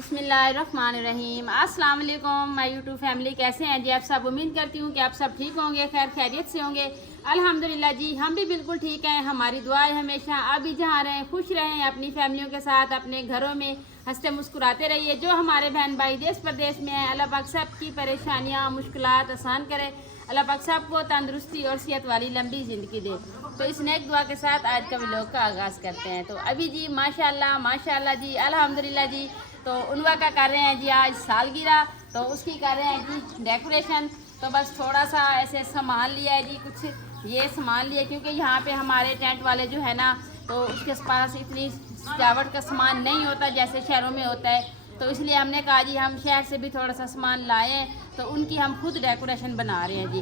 बिस्मिल्लाहिर्रहमानिर्रहीम। अस्सलाम वालेकुम माय यूट्यूब फैमिली, कैसे हैं जी आप सब। उम्मीद करती हूँ कि आप सब ठीक होंगे, खैर खैरियत से होंगे। अल्हम्दुलिल्लाह जी, हम भी बिल्कुल ठीक हैं। हमारी दुआ है हमेशा आप भी जहाँ रहें खुश रहें, अपनी फैमिलियों के साथ अपने घरों में हंसते मुस्कुराते रहिए। जो हमारे बहन भाई देश प्रदेश में हैं, अल्लाह पाक सब की परेशानियाँ मुश्किलात आसान करे। अल्लाह पाक सबको तंदुरुस्ती और सेहत वाली लंबी ज़िंदगी दे। तो इस नेक दुआ के साथ आज का व्लॉग का आगाज़ करते हैं। तो अभी जी माशाल्लाह जी, अल्हम्दुलिल्लाह जी। तो उनवा का कर रहे हैं जी आज सालगिरह, तो उसकी कर रहे हैं जी डेकोरेशन। तो बस थोड़ा सा ऐसे सामान लिया है जी, कुछ ये सामान लिया क्योंकि यहाँ पे हमारे टेंट वाले जो है ना, तो उसके पास इतनी सजावट का सामान नहीं होता जैसे शहरों में होता है। तो इसलिए हमने कहा जी हम शहर से भी थोड़ा सा सामान लाए हैं, तो उनकी हम खुद डेकोरेशन बना रहे हैं जी।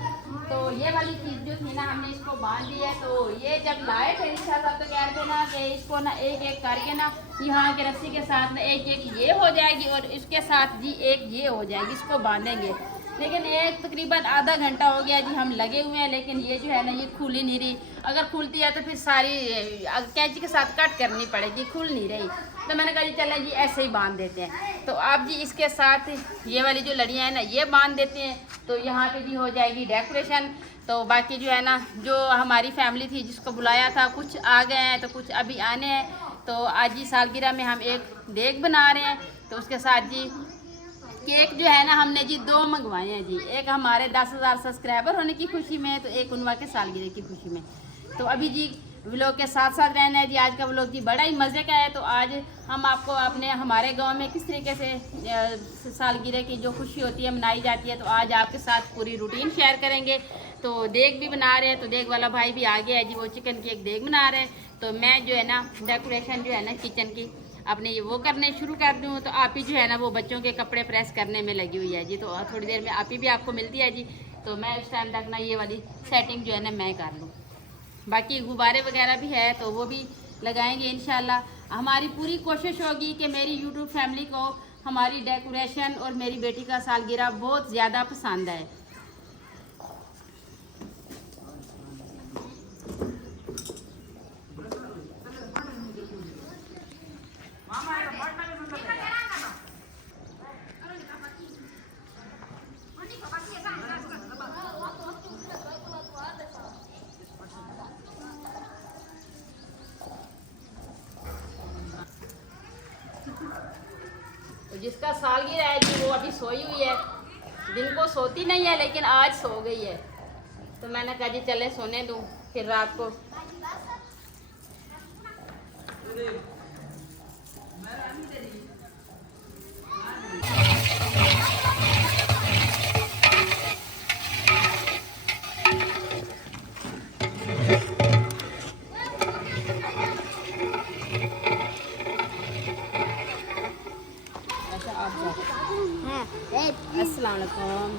तो ये वाली चीज़ जो थी ना, हमने इसको बांध दी है। तो ये जब लाए थे इंशाल्लाह साहब तो कह रहे थे ना कि इसको ना एक एक करके ना यहाँ के रस्सी के साथ ना एक एक ये हो जाएगी और इसके साथ जी एक ये हो जाएगी, इसको बांधेंगे। लेकिन एक तकरीबन आधा घंटा हो गया जी हम लगे हुए हैं, लेकिन ये जो है ना ये खुल ही नहीं रही। अगर खुलती है तो फिर सारी कैंची के साथ कट करनी पड़ेगी, खुल नहीं रही। तो मैंने कहा जी चलें जी ऐसे ही बांध देते हैं। तो आप जी इसके साथ ये वाली जो लड़ियाँ हैं ना ये बांध देते हैं, तो यहाँ पे जी हो जाएगी डेकोरेशन। तो बाकी जो है ना, जो हमारी फैमिली थी जिसको बुलाया था, कुछ आ गए हैं तो कुछ अभी आने हैं। तो आज जी सालगिरह में हम एक देग बना रहे हैं। तो उसके साथ जी केक जो है ना हमने जी 2 मंगवाए हैं जी, एक हमारे 10,000 सब्सक्राइबर होने की खुशी में, तो एक उनवा के सालगिरह की खुशी में। तो अभी जी व्लॉग के साथ साथ रहना है जी। आज का व्लॉग जी बड़ा ही मज़े का है। तो आज हम आपको अपने हमारे गांव में किस तरीके से सालगिरह की जो खुशी होती है मनाई जाती है, तो आज आपके साथ पूरी रूटीन शेयर करेंगे। तो देग भी बना रहे हैं, तो देग वाला भाई भी आ गया है जी, वो चिकन की एक देग बना रहे हैं। तो मैं जो है ना डेकोरेशन जो है ना किचन की अपने ये वो करने शुरू कर दूँ। तो आप ही जो है ना वो बच्चों के कपड़े प्रेस करने में लगी हुई है जी। तो थोड़ी देर में आप ही भी आपको मिलती है जी। तो मैं उस टाइम तक ना ये वाली सेटिंग जो है ना मैं कर लूँ। बाकी गुब्बारे वगैरह भी है तो वो भी लगाएंगे इंशाल्लाह। हमारी पूरी कोशिश होगी कि मेरी यूट्यूब फैमिली को हमारी डेकोरेशन और मेरी बेटी का सालगिरह बहुत ज़्यादा पसंद है। तो जिसका सालगिरह है जी वो अभी सोई हुई है, दिन को सोती नहीं है लेकिन आज सो गई है। तो मैंने कहा जी चले सोने दूँ, फिर रात को अस्सलाम वालेकुम।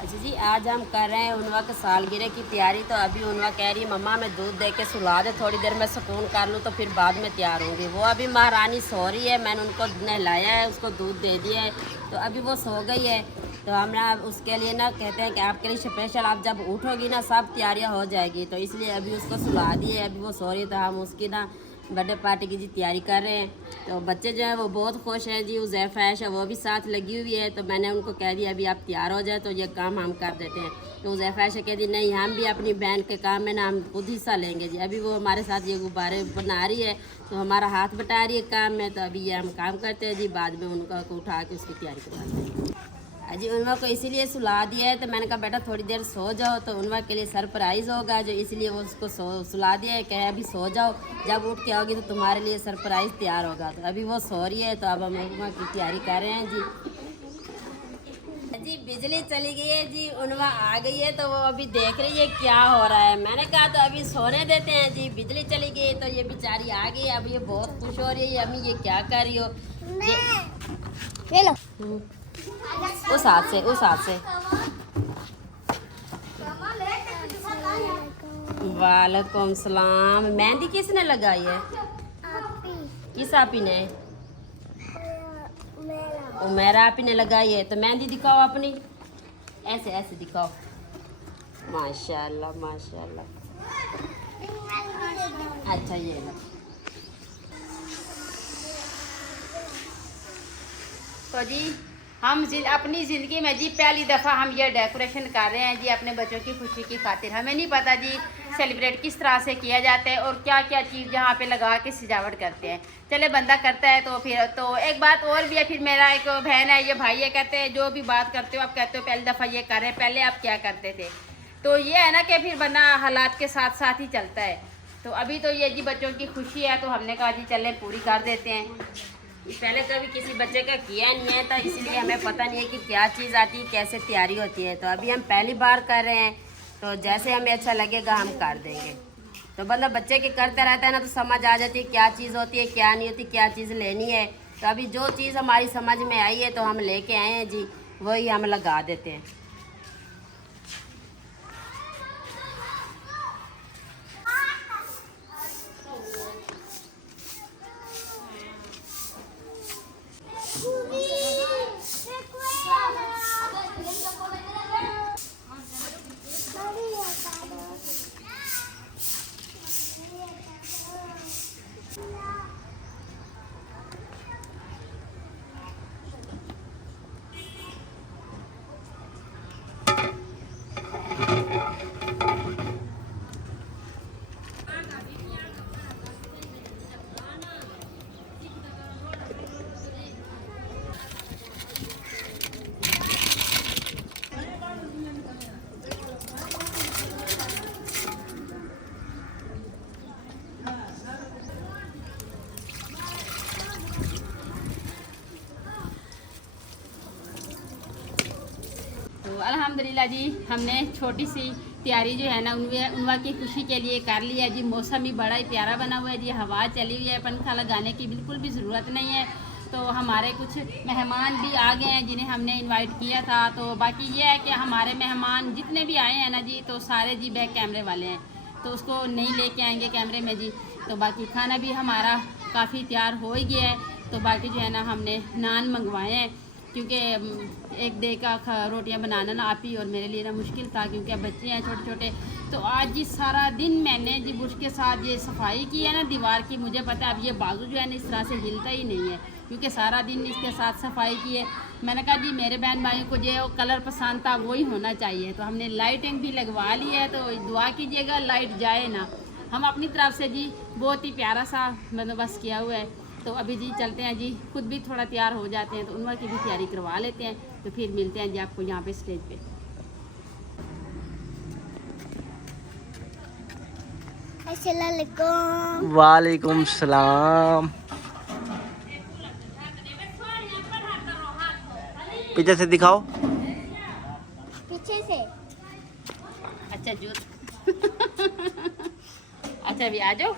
अच्छा जी, आज हम कर रहे हैं उनवा के सालगिरह की तैयारी। तो अभी उनवा कह रही है मम्मा मैं दूध दे के सुला दे, थोड़ी देर में सुकून कर लूँ तो फिर बाद में तैयार होंगी। वो अभी महारानी सो रही है, मैंने उनको नहलाया है, उसको दूध दे दिया है, तो अभी वो सो गई है। तो हम ना उसके लिए ना कहते हैं कि आपके लिए स्पेशल आप जब उठोगी ना सब तैयारियाँ हो जाएगी, तो इसलिए अभी उसको सुला दिए। अभी वो सो रही है तो हम उसकी ना बर्थडे पार्टी की जी तैयारी कर रहे हैं। तो बच्चे जो है वो बहुत खुश हैं जी, उज़ैफ़ा है वो भी साथ लगी हुई है। तो मैंने उनको कह दिया अभी आप तैयार हो जाए तो ये काम हम कर देते हैं। तो उज़ैफ़ा कह दी नहीं हम भी अपनी बहन के काम में ना हम खुद हिस्सा लेंगे जी। अभी वो हमारे साथ ये गुब्बारे बना रही है, तो हमारा हाथ बटा रही है काम में। तो अभी ये हम काम करते हैं जी, बाद में उनको उठा के उसकी तैयारी करवाते हैं। अजी उनवा को इसीलिए सुला दिया है, तो मैंने कहा बेटा थोड़ी देर सो जाओ, तो उनवा के लिए सरप्राइज़ होगा जो, इसलिए वो उसको सुला दिया है। कहे अभी सो जाओ, जब उठ के आओगी तो तुम्हारे लिए सरप्राइज़ तैयार होगा। तो अभी वो सो रही है, तो अब हम उनवा की तैयारी कर रहे हैं जी। जी बिजली चली गई है जी, उनवा आ गई है, तो वो अभी देख रही है क्या हो रहा है। मैंने कहा तो अभी सोने देते हैं जी, बिजली चली गई तो ये बेचारी आ गई। अब ये बहुत खुश हो रही है, अम्मी ये क्या कर रही हो। ये लो उस हाथ से वालेकुम सलाम। मेहंदी किसने लगाई है? किस आपी ने? उमेरा आपी ने लगाई है। तो मेहंदी दिखाओ अपनी, ऐसे ऐसे दिखाओ। माशाल्लाह माशाल्लाह। अच्छा ये लो। तो जी हम अपनी ज़िंदगी में जी पहली दफ़ा हम ये डेकोरेशन कर रहे हैं जी अपने बच्चों की खुशी की खातिर। हमें नहीं पता जी सेलिब्रेट किस तरह से किया जाता है और क्या क्या चीज़ जहाँ पे लगा के सजावट करते हैं। चले बंदा करता है तो फिर तो एक बात और भी है, फिर मेरा एक बहन है, ये भाई है, कहते हैं जो भी बात करते हो आप कहते हो पहली दफ़ा ये कर रहे हैं, पहले आप क्या करते थे। तो ये है ना कि फिर बंदा हालात के साथ साथ ही चलता है। तो अभी तो ये जी बच्चों की खुशी है तो हमने कहा जी चलें पूरी कर देते हैं। पहले कभी किसी बच्चे का किया नहीं है तो इसलिए हमें पता नहीं है कि क्या चीज़ आती है, कैसे तैयारी होती है। तो अभी हम पहली बार कर रहे हैं तो जैसे हमें अच्छा लगेगा हम कर देंगे। तो मतलब बच्चे के करते रहता है ना तो समझ आ जाती है क्या चीज़ होती है क्या नहीं होती, क्या चीज़ लेनी है। तो अभी जो चीज़ हमारी समझ में आई है तो हम लेके आए हैं जी, वही हम लगा देते हैं। तो अल्हम्दुलिल्लाह जी हमने छोटी सी तैयारी जो है ना उनवा की खुशी के लिए कर लिया जी। मौसम भी बड़ा ही प्यारा बना हुआ है जी, हवा चली हुई है, पंखा लगाने की बिल्कुल भी ज़रूरत नहीं है। तो हमारे कुछ मेहमान भी आ गए हैं जिन्हें हमने इनवाइट किया था। तो बाकी ये है कि हमारे मेहमान जितने भी आए हैं ना जी तो सारे जी बैक कैमरे वाले हैं, तो उसको नहीं लेके आएंगे कैमरे में जी। तो बाकी खाना भी हमारा काफ़ी तैयार हो ही गया है। तो बाकी जो है ना हमने नान मंगवाए हैं क्योंकि एक डे का रोटियां बनाना ना आप ही और मेरे लिए ना मुश्किल था क्योंकि अब बच्चे हैं छोटे छोटे। तो आज जी सारा दिन मैंने जी बुश के साथ ये सफाई की है ना दीवार की। मुझे पता है अब ये बाजू जो है ना इस तरह से हिलता ही नहीं है क्योंकि सारा दिन इसके साथ सफाई की है। मैंने कहा जी मेरे बहन भाइयों को जो कलर पसंद था वही होना चाहिए। तो हमने लाइटिंग भी लगवा ली है, तो दुआ कीजिएगा लाइट जाए ना। हम अपनी तरफ से जी बहुत ही प्यारा सा बंदोबस्त किया हुआ है। तो अभी जी चलते हैं जी, खुद भी थोड़ा तैयार हो जाते हैं तो उनवा की भी तैयारी करवा लेते हैं। तो फिर मिलते हैं जी आपको यहाँ पे स्टेज पे। अस्सलामुअलैकुम। वालेकुम सलाम। पीछे से दिखाओ। पीछे से। अच्छा जो अच्छा अभी आ जाओ।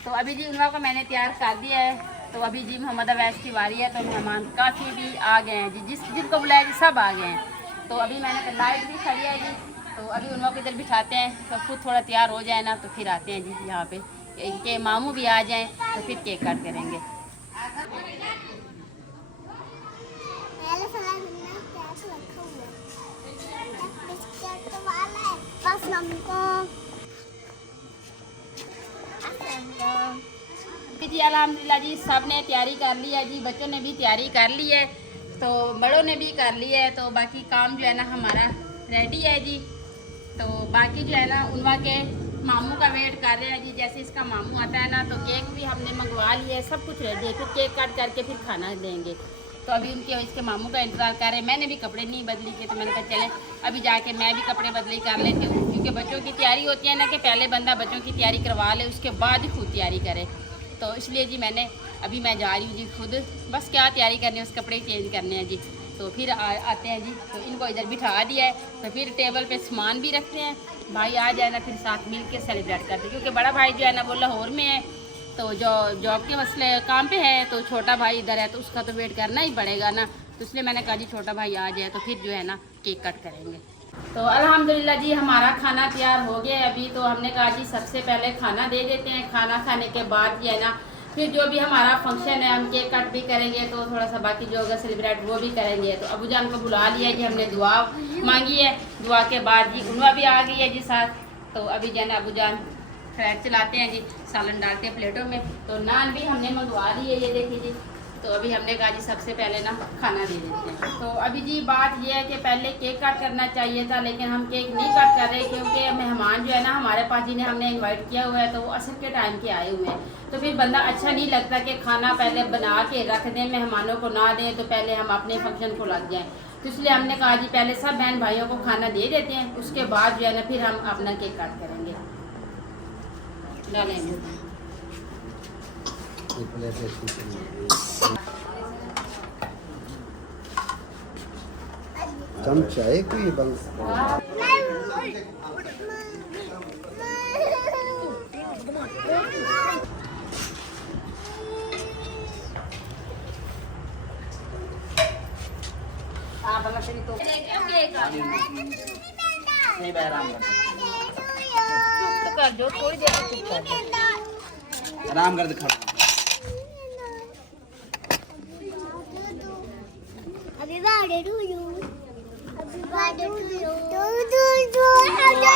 तो अभी जी उनवा को मैंने तैयार कर दिया है। तो अभी जी मोहम्मद अवैस की वारी है। तो मेहमान काफ़ी भी आ गए हैं जी, जिनको बुलाया जी सब आ गए हैं। तो अभी मैंने लाइट भी खड़ी है जी। तो अभी उनवा को इधर बिठाते हैं तो खुद थोड़ा तैयार हो जाए ना तो फिर आते हैं जी यहाँ पे। इनके मामू भी आ जाएं तो फिर केक कट करेंगे। जी अल्हम्दुलिल्लाह जी सब ने तैयारी कर ली है जी, बच्चों ने भी तैयारी कर ली है, तो बड़ों ने भी कर ली है। तो बाकी काम जो है ना हमारा रेडी है जी। तो बाकी जो है ना उनवा के मामू का वेट कर रहे हैं जी। जैसे इसका मामू आता है ना तो केक भी हमने मंगवा लिया है, सब कुछ रेडी है। फिर केक काट करके फिर खाना देंगे। तो अभी इसके मामू का इंतज़ार कर रहे हैं। मैंने भी कपड़े नहीं बदली थे तो मैंने कहा चले अभी जाके मैं भी कपड़े बदली कर लेती हूँ क्योंकि बच्चों की तैयारी होती है ना कि पहले बंदा बच्चों की तैयारी करवा ले उसके बाद ही खुद तैयारी करे। तो इसलिए जी अभी मैं जा रही हूँ जी खुद, बस क्या तैयारी करनी है उस कपड़े चेंज करने हैं जी। तो फिर आते हैं जी। तो इनको इधर बिठा दिया है तो फिर टेबल पे सामान भी रखते हैं। भाई आ जाए ना फिर साथ मिल के सेलिब्रेट करते हैं क्योंकि बड़ा भाई जो है ना वो लाहौर में है तो जो जॉब के मसले काम पे है। तो छोटा भाई इधर है तो उसका तो वेट करना ही पड़ेगा ना। तो इसलिए मैंने कहा जी छोटा भाई आ जाए तो फिर जो है ना केक कट करेंगे। तो अल्हम्दुलिल्लाह जी हमारा खाना तैयार हो गया है अभी। तो हमने कहा जी सबसे पहले खाना दे देते हैं, खाना खाने के बाद जो है ना फिर जो भी हमारा फंक्शन है हम केक कट भी करेंगे तो थोड़ा सा बाकी जो होगा सेलिब्रेट वो भी करेंगे। तो अबू जान को बुला लिया जी हमने, दुआ मांगी है, दुआ के बाद जी उनवा भी आ गई है जी साथ। तो अभी जो है ना अबू जान फ्राइड चलाते हैं जी, सालन डालते हैं प्लेटों में। तो नान भी हमने मंगवा ली है, ये देखिए जी तो अभी हमने कहा जी सबसे पहले ना खाना दे देते हैं। तो अभी जी बात ये है कि पहले केक कट करना चाहिए था, लेकिन हम केक नहीं कट कर रहे क्योंकि मेहमान जो है ना हमारे पास जिन्हें हमने इनवाइट किया हुआ है तो वो असर के टाइम के आए हुए हैं। तो फिर बंदा अच्छा नहीं लगता कि खाना पहले बना के रख दें, मेहमानों को ना दें तो पहले हम अपने फंक्शन को लग जाएँ। तो इसलिए हमने कहा जी पहले सब बहन भाइयों को खाना दे देते हैं, उसके बाद जो है ना फिर हम अपना केक कट करेंगे। डालेंगे चमचा है कोई बंद नहीं भाई आराम कर दो थोड़ी देर आराम कर दिखा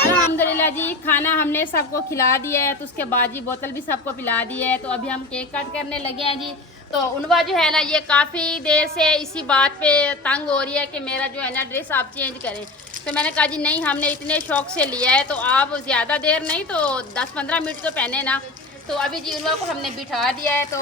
अल्हम्दुलिल्लाह जी खाना हमने सबको खिला दिया है, तो उसके बाद जी बोतल भी सबको पिला दी है। तो अभी हम केक कट करने लगे हैं जी। तो उनवा जो है ना ये काफ़ी देर से इसी बात पे तंग हो रही है कि मेरा जो है ना ड्रेस आप चेंज करें। तो मैंने कहा जी नहीं, हमने इतने शौक से लिया है तो आप ज़्यादा देर नहीं तो 10-15 मिनट तो पहने ना। तो अभी जी उनवा को हमने बिठा दिया है। तो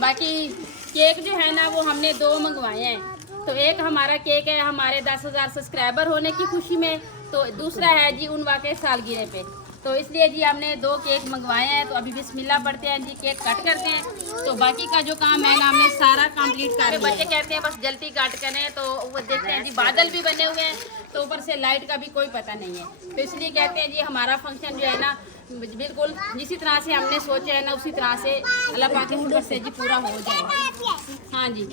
बाकी केक जो है ना वो हमने 2 मंगवाए हैं। तो एक हमारा केक है हमारे 10,000 सब्सक्राइबर होने की खुशी में, तो दूसरा है जी उनवा के सालगिरह पे। तो इसलिए जी हमने 2 केक मंगवाए हैं। तो अभी बिस्मिल्लाह पढ़ते हैं जी, केक कट करते हैं। तो बाकी का जो काम है ना हमने सारा कंप्लीट कर लिया। बच्चे कहते हैं बस जल्दी काट करें, तो वो देखते हैं जी बादल भी बने हुए हैं, तो ऊपर से लाइट का भी कोई पता नहीं है। तो इसलिए कहते हैं जी हमारा फंक्शन जो है ना बिल्कुल जिसी तरह से हमने सोचा है ना उसी तरह से अल्लाह पाक के शुक्र से जी पूरा हो जाए। हाँ जी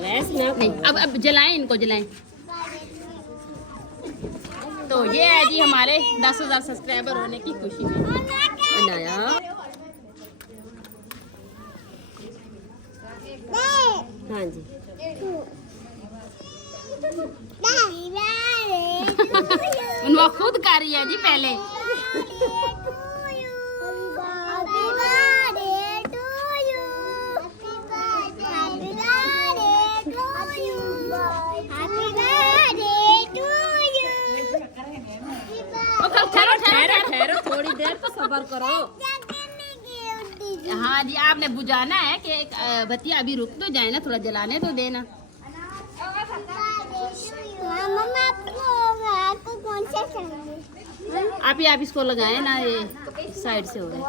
नहीं, अब जलाएं, इनको जलाएं। तो ये है जी हमारे 10,000 सब्सक्राइबर होने की खुशी में बनाया। हाँ जी उनका खुद कर रही है जी पहले। ठहरो थोड़ी देर तो सब्र करो। हाँ जी आपने बुझाना है कि बत्तियाँ अभी रुक तो जाए ना, थोड़ा जलाने तो देना। आपको कौन सा चाहिए? आप इसको लगाए ना, ये साइड से हो रहा है।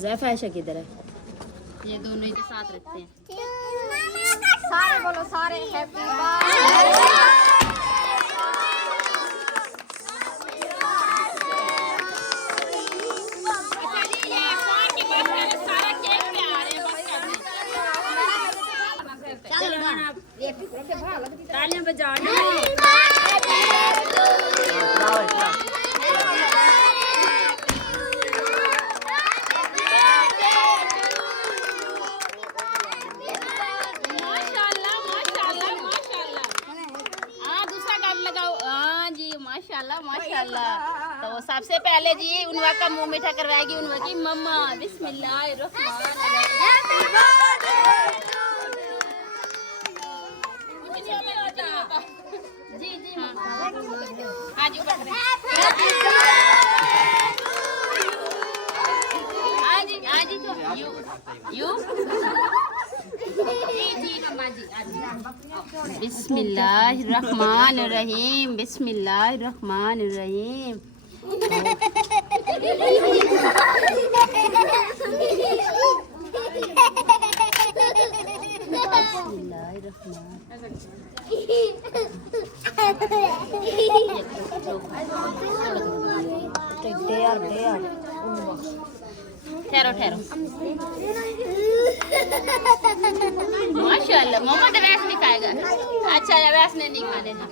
ज़ैफ़ा आयशा किधर है? ये दोनों ही साथ रखते हैं। सारे बोलो, सारे हैप्पी बर्थडे। तालियां बजाना। माशाल्लाह माशाल्लाह। तो सबसे पहले जी उनवा का मुंह मीठा करवाएगी उनवा की मम्मा। जी जी हाँ जी हाँ जी यू जी मम्मा जी। बिस्मिल्लाहिर्रहमानिर्रहीम बिस्मिल्लाहिर्रहमानिर्रहीम। ठहरो ठहरो। माशाल्लाह मम्मा तो वैसे नहीं खाएगा। अच्छा या वैसे नहीं खाने ना।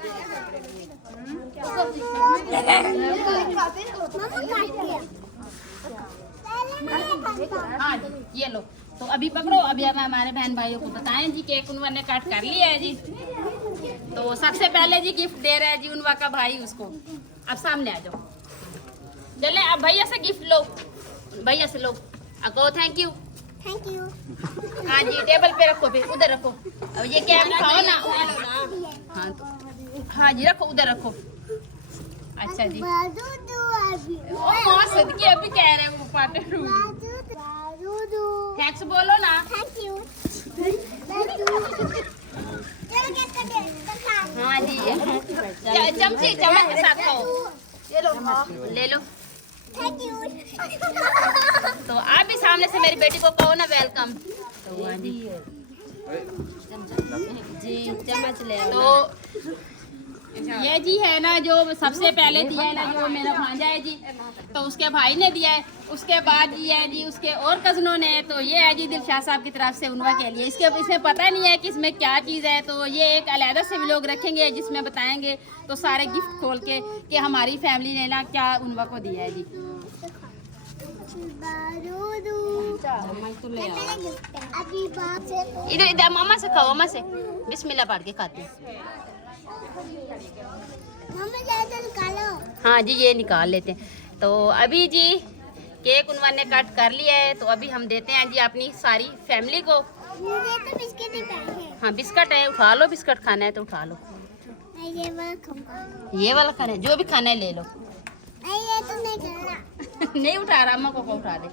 हाँ ये लो। तो अभी पकड़ो, अभी हम हमारे बहन भाइयों को बताएं जी केक उन्होंने काट कर लिया है जी। तो सबसे पहले जी गिफ्ट दे रहा है जी उनवा का भाई उसको। अब सामने आ जाओ, चले अब भैया से गिफ्ट लो, भैया से लो, अब कहो थैंक यू। Thank you. हाँ जी टेबल पे रखो, फिर उधर रखो। अब ये क्या खाओ ना। हाँ तो हाँ जी रखो, उधर रखो। अच्छा जी सदकी अभी कह रहे हैं वो पाटे थैंक्स बोलो ना। Thank you. हाँ जी चमची चम्मच के साथ खाओ, ये लो ले लो। Thank you. तो आप भी सामने से मेरी बेटी को कहो ना वेलकम। तो हाँ जी जी चम्मच ले आओ। तो ये जी है ना जो सबसे पहले दिया है ना जो मेरा भांजा है जी, तो उसके भाई ने दिया है। उसके बाद ये है जी उसके और कज़नों ने, तो ये है जी दिलशाद साहब की तरफ से उनवा के लिए। इसमें पता नहीं है कि इसमें क्या चीज़ है, तो ये एक अलहदा से व्लॉग रखेंगे जिसमें बताएंगे तो सारे गिफ्ट खोल के कि हमारी फैमिली ने ना क्या उनवा को दिया है जी। अभी बात से इधर इधर मामा से खाओ, मामा से बिस्मिल्लाह पढ़ के खाते हैं। मम्मी जैसे निकालो। हाँ जी ये निकाल लेते हैं। तो अभी जी केक उनवा ने कट कर लिया है, तो अभी हम देते हैं जी अपनी सारी फैमिली को। मुझे तो बिस्किट ही चाहिए। हाँ बिस्किट है, उठा लो, बिस्किट खाना है तो उठा लो। ये वाला खाऊंगा। ये वाला खाना है, जो भी खाना है ले लो। ये तो नहीं करना। नहीं उठा रहा, अम्मा को उठा दे।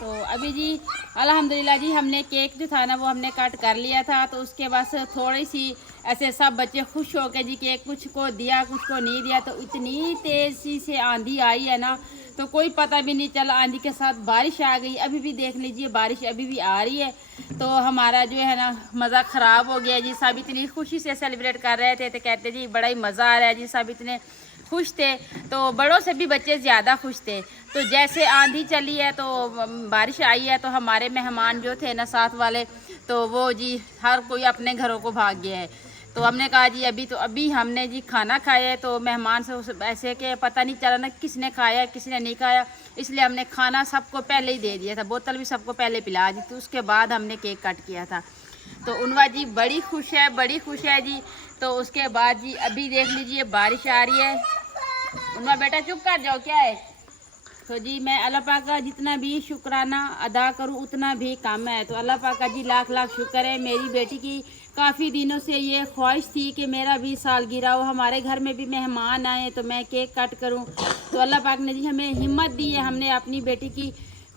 तो अभी जी अल्हम्दुलिल्लाह जी हमने केक जो था ना वो हमने कट कर लिया था। तो उसके बाद से थोड़ी सी ऐसे सब बच्चे खुश हो के जी केक कुछ को दिया कुछ को नहीं दिया। तो इतनी तेज़ी से आंधी आई है ना, तो कोई पता भी नहीं चला। आंधी के साथ बारिश आ गई, अभी भी देख लीजिए बारिश अभी भी आ रही है। तो हमारा जो है ना मज़ा ख़राब हो गया जी। सब इतनी खुशी से सेलिब्रेट कर रहे थे, तो कहते जी बड़ा ही मज़ा आ रहा है जी, सब इतने खुश थे। तो बड़ों से भी बच्चे ज़्यादा खुश थे। तो जैसे आंधी चली है तो बारिश आई है, तो हमारे मेहमान जो थे ना साथ वाले, तो वो जी हर कोई अपने घरों को भाग गया है। तो हमने कहा जी अभी हमने जी खाना खाया है, तो मेहमान से ऐसे कि पता नहीं चला ना किसने खाया किसने नहीं खाया, इसलिए हमने खाना सबको पहले ही दे दिया था, बोतल भी सबको पहले पिला दी। तो उसके बाद हमने केक कट किया था। तो उनवा जी बड़ी खुश है जी। तो उसके बाद जी अभी देख लीजिए बारिश आ रही है। उनवा बेटा चुप कर जाओ, क्या है। तो जी मैं अल्लाह पाक का जितना भी शुक्राना अदा करूं उतना भी कम है। तो अल्लाह पाक का जी लाख लाख शुक्र है। मेरी बेटी की काफ़ी दिनों से ये ख्वाहिश थी कि मेरा भी सालगिरह हो, हमारे घर में भी मेहमान आए तो मैं केक कट करूं। तो अल्लाह पाक ने जी हमें हिम्मत दी है, हमने अपनी बेटी की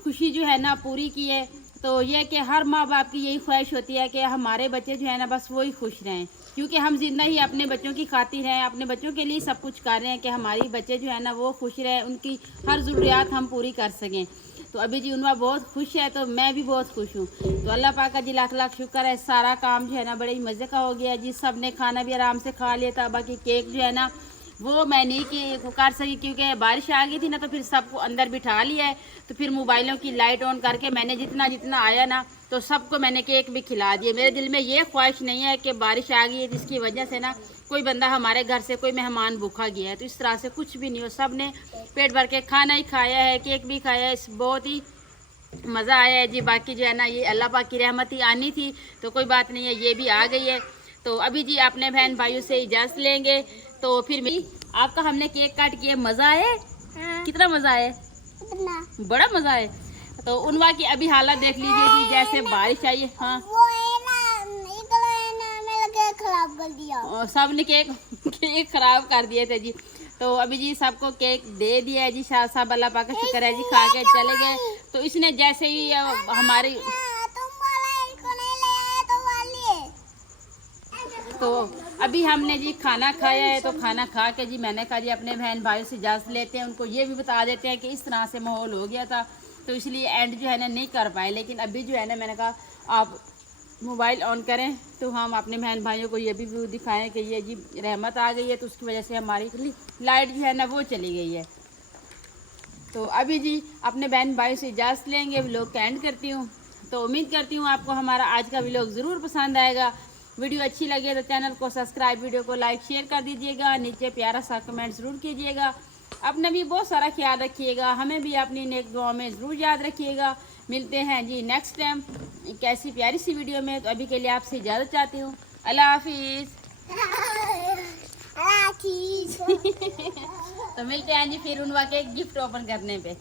खुशी जो है ना पूरी की है। तो यह कि हर माँ बाप की यही ख्वाहिश होती है कि हमारे बच्चे जो है ना बस वही खुश रहें, क्योंकि हम जिंदा ही अपने बच्चों की खातिर हैं, अपने बच्चों के लिए सब कुछ कर रहे हैं कि हमारी बच्चे जो है ना वो खुश रहें, उनकी हर ज़रूरियात हम पूरी कर सकें। तो अभी जी उनवा बहुत खुश है, तो मैं भी बहुत खुश हूँ। तो अल्लाह पाक का जी लाख लाख शुक्र है। सारा काम जो है ना बड़े ही मज़े का हो गया जी। सब ने खाना भी आराम से खा लिया था। बाकी केक जो है ना वो मैं नहीं कर सकी क्योंकि बारिश आ गई थी ना, तो फिर सबको अंदर बिठा लिया है। तो फिर मोबाइलों की लाइट ऑन करके मैंने जितना आया ना तो सबको मैंने केक भी खिला दिए। मेरे दिल में ये ख्वाहिश नहीं है कि बारिश आ गई है जिसकी वजह से ना कोई बंदा हमारे घर से कोई मेहमान भूखा गया है। तो इस तरह से कुछ भी नहीं हो, सब ने पेट भर के खाना ही खाया है, केक भी खाया है, बहुत ही मज़ा आया है जी। बाकी जो है ना ये अल्लाह पाक की रहमत ही आनी थी, तो कोई बात नहीं है, ये भी आ गई है। तो अभी जी अपने बहन भाइयों से इजाज़त लेंगे। तो फिर आपका हमने केक काट किया, मज़ा आया। कितना मज़ा आया, बड़ा मज़ा आया। तो उनवा की अभी हालत देख लीजिए जी, जैसे बारिश आई है। हाँ खराब कर दिया, सब ने केक खराब कर दिए थे जी। तो अभी जी सबको केक दे दिया है जी, सब अल्लाह पाक का शुक्र है जी, खा के चले गए। तो इसने जैसे ही हमारी तो अभी हमने जी खाना खाया है। तो खाना खा के जी मैंने कहा जी अपने बहन भाइयों से इजाज़त लेते हैं, उनको ये भी बता देते हैं कि इस तरह से माहौल हो गया था, तो इसलिए एंड जो है ना नहीं कर पाए। लेकिन अभी जो है ना मैंने कहा आप मोबाइल ऑन करें तो हम अपने बहन भाइयों को ये भी व्यू दिखाएं कि ये जी रहमत आ गई है, तो उसकी वजह से हमारी लाइट जो है ना वो चली गई है। तो अभी जी अपने बहन भाइयों से इजाज़त लेंगे, व्लॉग का एंड करती हूँ। तो उम्मीद करती हूँ आपको हमारा आज का व्लॉग ज़रूर पसंद आएगा। वीडियो अच्छी लगे तो चैनल को सब्सक्राइब, वीडियो को लाइक शेयर कर दीजिएगा, नीचे प्यारा सा कमेंट ज़रूर कीजिएगा। अपना भी बहुत सारा ख्याल रखिएगा, हमें भी अपनी नेक दुआ में ज़रूर याद रखिएगा। मिलते हैं जी नेक्स्ट टाइम एक ऐसी प्यारी सी वीडियो में। तो अभी के लिए आपसे इजाज़त चाहती हूँ। अल्लाह हाफिज। अल्लाह हाफिज। तो मिलते हैं जी फिर उनवा के गिफ्ट ओपन करने पे।